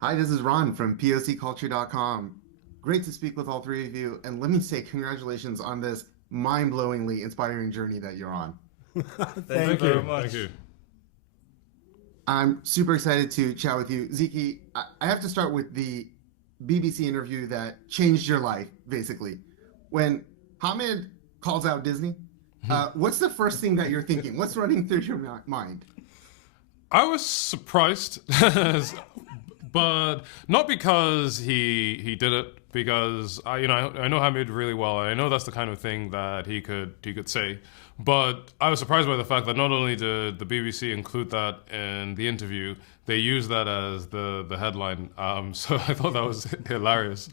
Hi, this is Ron from POCculture.com. Great to speak with all three of you, and let me say congratulations on this mind-blowingly inspiring journey that you're on. Thank you very much. Thank you. I'm super excited to chat with you. Ziki, I have to start with the BBC interview that changed your life, basically. When Hamid calls out Disney, what's the first thing that you're thinking? What's running through your mind? I was surprised, but not because he did it, because I know Hamid really well, and I know that's the kind of thing that he could say. But I was surprised by the fact that not only did the BBC include that in the interview, they used that as the headline. So I thought that was hilarious,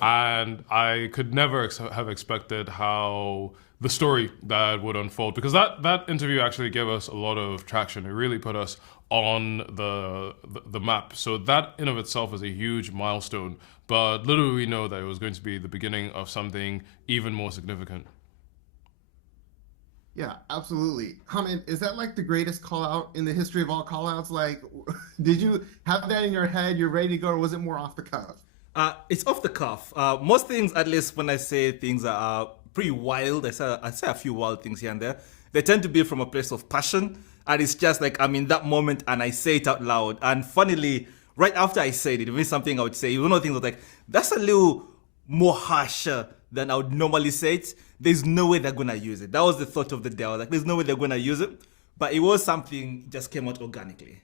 and I could never have expected how the story that would unfold, because that interview actually gave us a lot of traction. It really put us on the map. So that in of itself is a huge milestone. But little do we know that it was going to be the beginning of something even more significant. Yeah, absolutely. Hamid, is that like the greatest call out in the history of all call outs? Like, did you have that in your head? You're ready to go, or was it more off the cuff? It's off the cuff. Most things, at least when I say things are pretty wild, I say a few wild things here and there. They tend to be from a place of passion, and it's just like I'm in that moment and I say it out loud. And funnily, right after I said it was something I would say. One of the things was like, that's a little more harsher than I would normally say it. There's no way they're gonna use it. That was the thought of the day. I was like, there's no way they're gonna use it. But it was something just came out organically.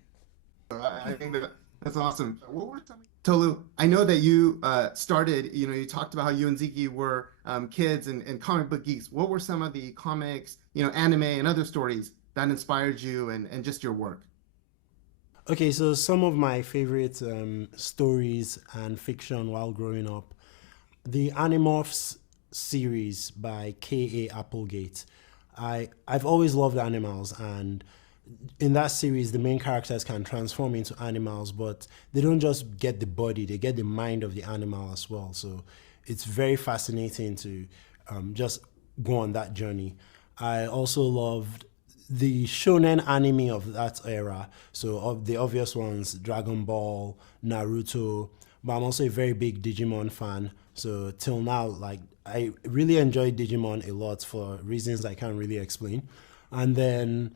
I think that's awesome. What were some... Tolu, I know that you started, you talked about how you and Ziki were kids and comic book geeks. What were some of the comics, anime and other stories that inspired you and just your work? Okay, so some of my favorite stories and fiction while growing up, the Animorphs series by K.A. Applegate. I've always loved animals, and in that series, the main characters can transform into animals, but they don't just get the body, they get the mind of the animal as well. So it's very fascinating to just go on that journey. I also loved the shonen anime of that era. So of the obvious ones, Dragon Ball, Naruto, but I'm also a very big Digimon fan. So till now, like, I really enjoy Digimon a lot for reasons I can't really explain. And then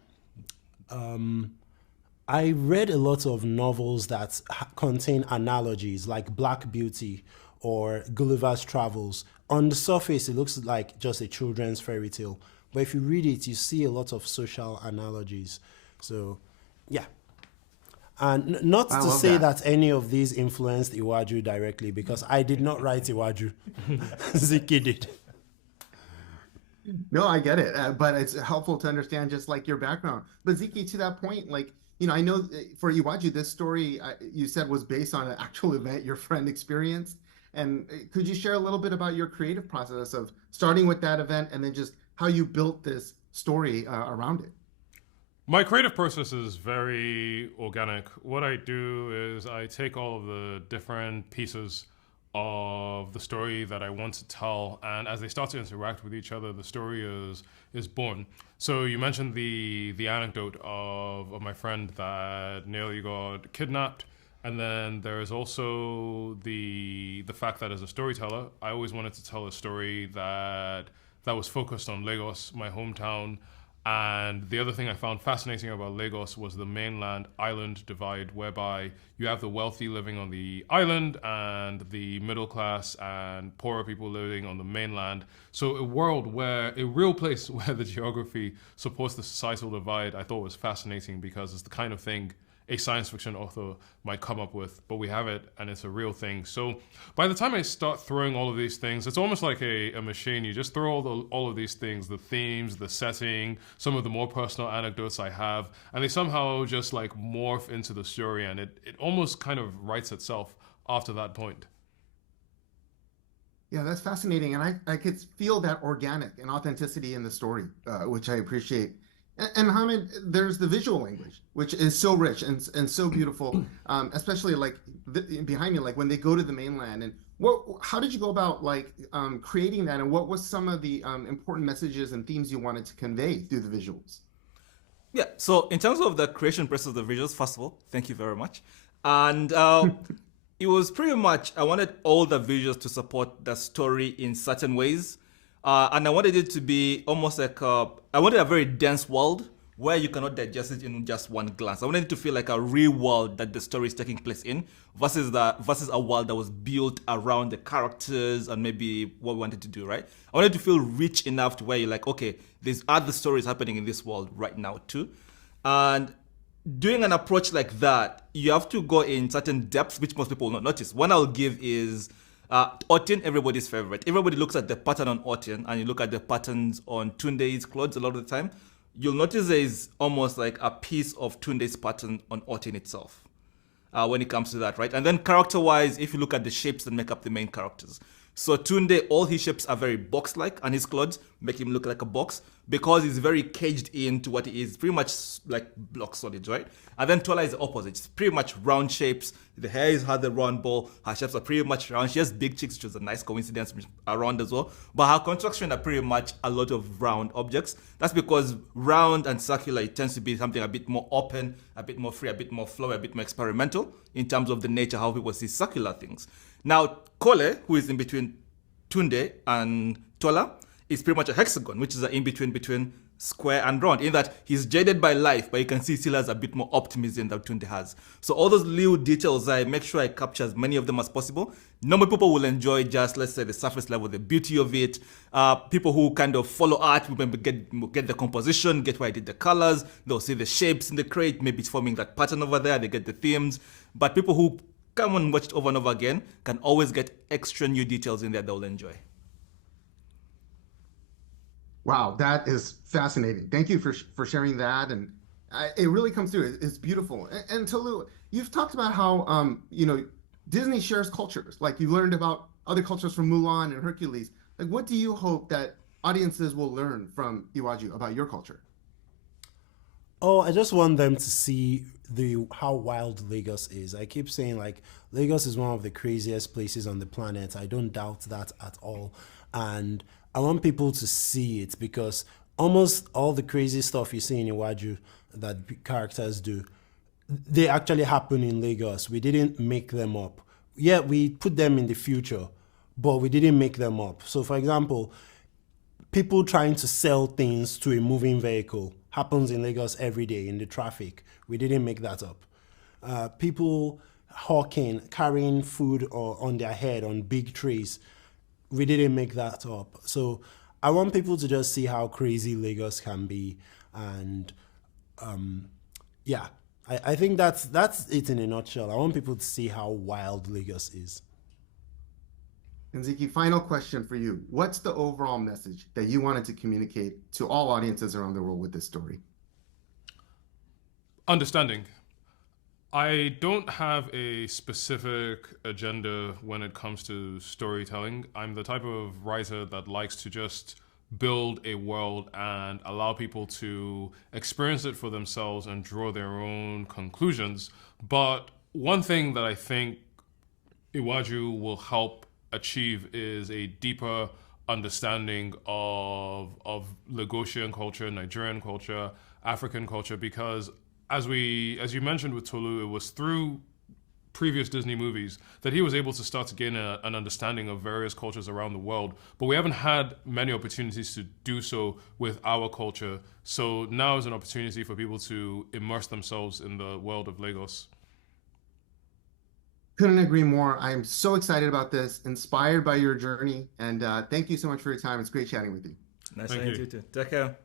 I read a lot of novels that contain analogies, like Black Beauty or Gulliver's Travels. On the surface, it looks like just a children's fairy tale, but if you read it, you see a lot of social analogies. So, yeah. And not to say that any of these influenced Iwaju directly, because I did not write Iwaju. Ziki did. No, I get it, but it's helpful to understand just like your background. But Ziki, to that point, like, I know for Iwaju, this story you said was based on an actual event your friend experienced. And could you share a little bit about your creative process of starting with that event and then just how you built this story around it? My creative process is very organic. What I do is I take all of the different pieces of the story that I want to tell, and as they start to interact with each other, the story is born. So you mentioned the anecdote of my friend that nearly got kidnapped, and then there is also the fact that as a storyteller, I always wanted to tell a story that was focused on Lagos, my hometown. And the other thing I found fascinating about Lagos was the mainland island divide, whereby you have the wealthy living on the island and the middle class and poorer people living on the mainland. So a real place where the geography supports the societal divide, I thought was fascinating, because it's the kind of thing a science fiction author might come up with, but we have it and it's a real thing. So by the time I start throwing all of these things, it's almost like a machine. You just throw all of these things, the themes, the setting, some of the more personal anecdotes I have, and they somehow just like morph into the story, and it almost kind of writes itself after that point. Yeah, that's fascinating. And I could feel that organic and authenticity in the story, which I appreciate. And Hamid, there's the visual language, which is so rich and so beautiful, especially like behind me, like when they go to the mainland. And how did you go about like creating that? And what was some of the important messages and themes you wanted to convey through the visuals? Yeah, so in terms of the creation process of the visuals, first of all, thank you very much. And it was pretty much, I wanted all the visuals to support the story in certain ways. And I wanted it to be almost like, I wanted a very dense world where you cannot digest it in just one glance. I wanted it to feel like a real world that the story is taking place in versus a world that was built around the characters and maybe what we wanted to do, right? I wanted to feel rich enough to where you're like, okay, there's other stories happening in this world right now too. And doing an approach like that, you have to go in certain depths, which most people will not notice. One I'll give is Otin, everybody's favorite. Everybody looks at the pattern on Otin and you look at the patterns on Tunde's clothes a lot of the time. You'll notice there is almost like a piece of Tunde's pattern on Otin itself when it comes to that, right? And then character-wise, if you look at the shapes that make up the main characters. So Tunde, all his shapes are very box-like, and his clothes make him look like a box because he's very caged into what he is, pretty much like block solid, right? And then Tola is the opposite. It's pretty much round shapes. The hair has the round ball. Her shapes are pretty much round. She has big cheeks, which was a nice coincidence around as well. But her construction are pretty much a lot of round objects. That's because round and circular, it tends to be something a bit more open, a bit more free, a bit more flowy, a bit more experimental in terms of the nature, how people see circular things. Now, Kole, who is in between Tunde and Tola, is pretty much a hexagon, which is an in-between between square and round, in that he's jaded by life, but you can see he still has a bit more optimism than Tunde has. So all those little details, I make sure I capture as many of them as possible. Normal people will enjoy just, let's say, the surface level, the beauty of it. People who kind of follow art will get the composition, get why I did the colors. They'll see the shapes in the crate, maybe it's forming that pattern over there. They get the themes. But people who come and watch it over and over again can always get extra new details in there they'll enjoy. Wow, that is fascinating. Thank you for sharing that, and it really comes through. It's beautiful. And Tolu, you've talked about how Disney shares cultures. Like you learned about other cultures from Mulan and Hercules. Like, what do you hope that audiences will learn from Iwaju about your culture? Oh, I just want them to see how wild Lagos is. I keep saying like Lagos is one of the craziest places on the planet. I don't doubt that at all. And I want people to see it because almost all the crazy stuff you see in Iwaju that characters do, they actually happen in Lagos. We didn't make them up. Yeah, we put them in the future, but we didn't make them up. So for example, people trying to sell things to a moving vehicle happens in Lagos every day in the traffic. We didn't make that up. People hawking, carrying food on their head on big trays. We didn't make that up. So I want people to just see how crazy Lagos can be. And I think that's it in a nutshell. I want people to see how wild Lagos is. And Ziki, final question for you. What's the overall message that you wanted to communicate to all audiences around the world with this story? Understanding. I don't have a specific agenda when it comes to storytelling. I'm the type of writer that likes to just build a world and allow people to experience it for themselves and draw their own conclusions. But one thing that I think Iwaju will help achieve is a deeper understanding of Lagosian culture, Nigerian culture, African culture, because as you mentioned with Tolu, it was through previous Disney movies that he was able to start to gain an understanding of various cultures around the world. But we haven't had many opportunities to do so with our culture. So now is an opportunity for people to immerse themselves in the world of Lagos. Couldn't agree more. I'm so excited about this, inspired by your journey, and thank you so much for your time. It's great chatting with you. Nice to meet you too. Take care.